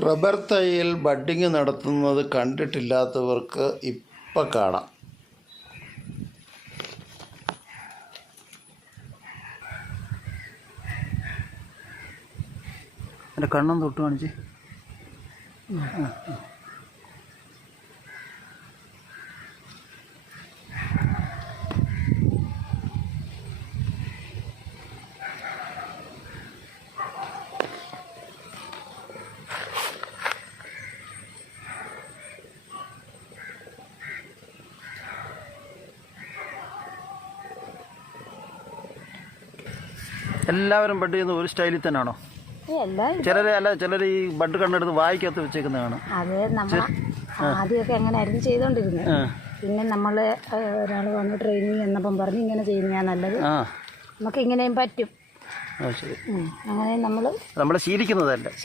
Rubber തൈയിൽ budding നടത്തുന്നത് കണ്ടിട്ടില്ലാത്തവർക്ക് ഇപ്പം കാണാം. എൻ്റെ കണ്ണും തൊട്ട് കാണിച്ച്. എല്ലാവരും ബഡ് ചെയ്യുന്ന ഒരു സ്റ്റൈലിൽ തന്നെയാണോ? ചിലർ ഈ ബഡ് കണ്ണെടുത്ത് വായിക്കകത്ത് വെച്ചേക്കുന്നതാണ്. അത് നമ്മൾ ആദ്യമൊക്കെ അങ്ങനെയായിരുന്നു ചെയ്തോണ്ടിരുന്നത്. പിന്നെ നമ്മൾ ഒരാൾ വന്ന് ട്രെയിനിങ് എന്നപ്പം പറഞ്ഞ് ഇങ്ങനെ ചെയ്യുന്നതാണ് നല്ലത്, നമുക്ക് ഇങ്ങനെയും പറ്റും. ശരി, അങ്ങനെ നമ്മൾ ശീലിക്കുന്നതല്ല.